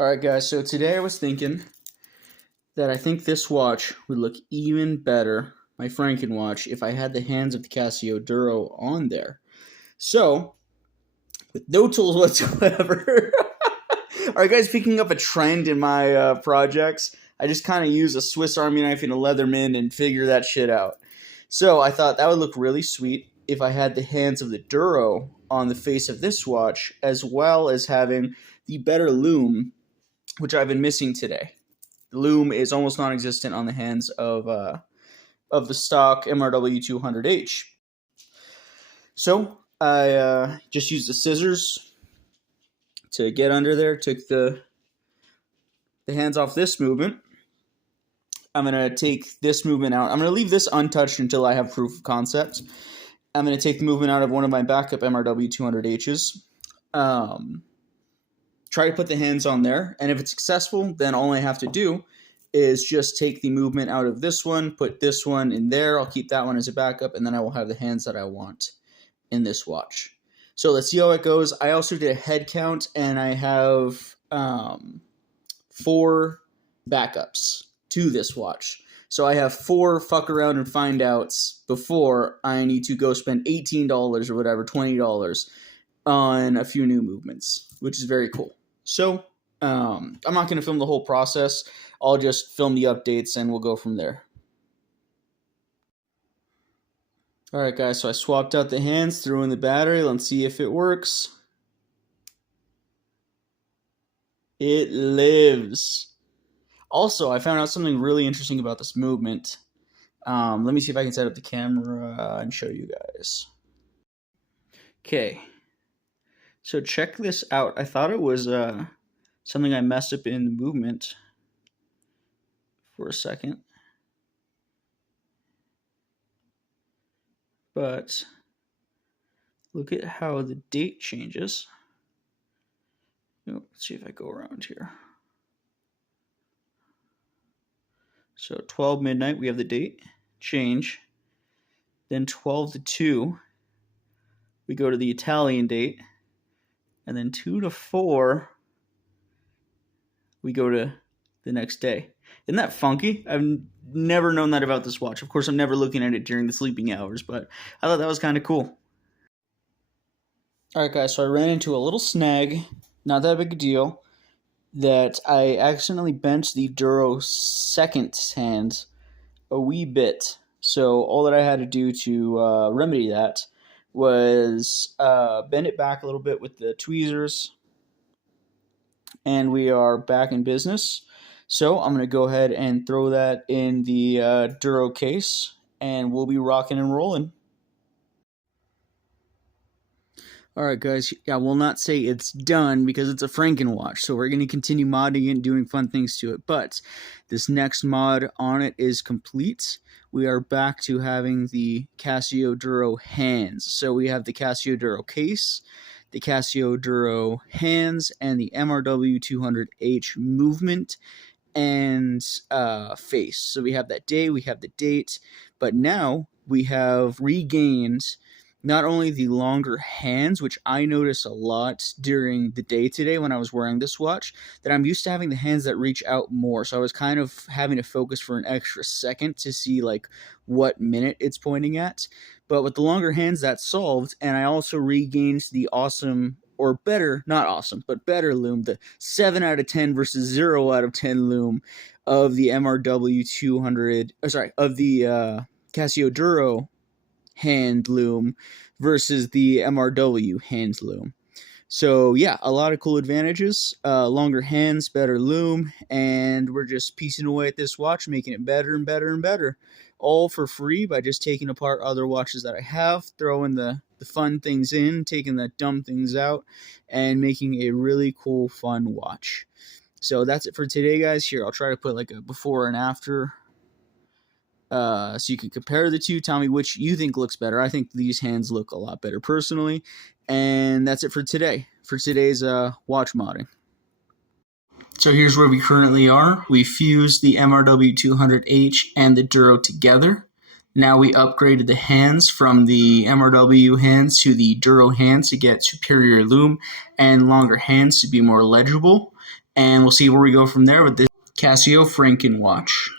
Alright guys, so today I was thinking that I think this watch would look even better, my Frankenwatch, if I had the hands of the Casio Duro on there. So, with no tools whatsoever, alright guys, picking up a trend in my projects, I just kind of use a Swiss Army knife and a Leatherman and figure that shit out. So I thought that would look really sweet if I had the hands of the Duro on the face of this watch, as well as having the better lume, which I've been missing today. The lume is almost non-existent on the hands of the stock MRW 200H. So I just used the scissors to get under there, took the hands off this movement. I'm going to take this movement out. I'm going to leave this untouched until I have proof of concept. I'm going to take the movement out of one of my backup MRW 200Hs. Try to put the hands on there, and if it's successful, then all I have to do is just take the movement out of this one, put this one in there. I'll keep that one as a backup, and then I will have the hands that I want in this watch. So let's see how it goes. I also did a head count, and I have 4 backups to this watch. So I have 4 fuck around and find outs before I need to go spend $18 or whatever, $20 on a few new movements, which is very cool. So I'm not going to film the whole process. I'll just film the updates and we'll go from there. Alright guys, so I swapped out the hands, threw in the battery. Let's see if it works. It lives. Also, I found out something really interesting about this movement. Let me see if I can set up the camera and show you guys. Okay. So check this out. I thought it was something I messed up in the movement for a second. But look at how the date changes. Oh, let's see if I go around here. So 12 midnight, we have the date change. Then 12 to 2, we go to the Italian date. And then 2 to 4, we go to the next day. Isn't that funky? I've never known that about this watch. Of course, I'm never looking at it during the sleeping hours, but I thought that was kind of cool. Alright guys, so I ran into a little snag, not that big a deal, that I accidentally bent the Duro second hand a wee bit. So all that I had to do to remedy that was bend it back a little bit with the tweezers, and we are back in business. So I'm going to go ahead and throw that in the Duro case, and we'll be rocking and rolling. Alright guys, I will not say it's done because it's a Frankenwatch, so we're going to continue modding it and doing fun things to it, but this next mod on it is complete. We are back to having the Casio Duro hands. So we have the Casio Duro case, the Casio Duro hands, and the MRW 200H movement and face. So we have that day, we have the date, but now we have regained not only the longer hands, which I noticed a lot during the day today when I was wearing this watch, that I'm used to having the hands that reach out more. So I was kind of having to focus for an extra second to see like what minute it's pointing at. But with the longer hands, that's solved. And I also regained the awesome, or better, not awesome, but better lume, the 7 out of 10 versus 0 out of 10 lume of the MRW 200, of the Casio Duro hand lume versus the MRW hand lume. So yeah, a lot of cool advantages. Longer hands, better lume, and we're just piecing away at this watch, making it better and better and better. All for free by just taking apart other watches that I have, throwing the fun things in, taking the dumb things out, and making a really cool, fun watch. So that's it for today, guys. Here, I'll try to put like a before and after, so you can compare the two, tell me which you think looks better. I think these hands look a lot better personally. And that's it for today, for today's watch modding. So here's where we currently are. We fused the MRW 200H and the Duro together. Now we upgraded the hands from the MRW hands to the Duro hands to get superior lume and longer hands to be more legible. and we'll see where we go from there with this Casio Frankenwatch.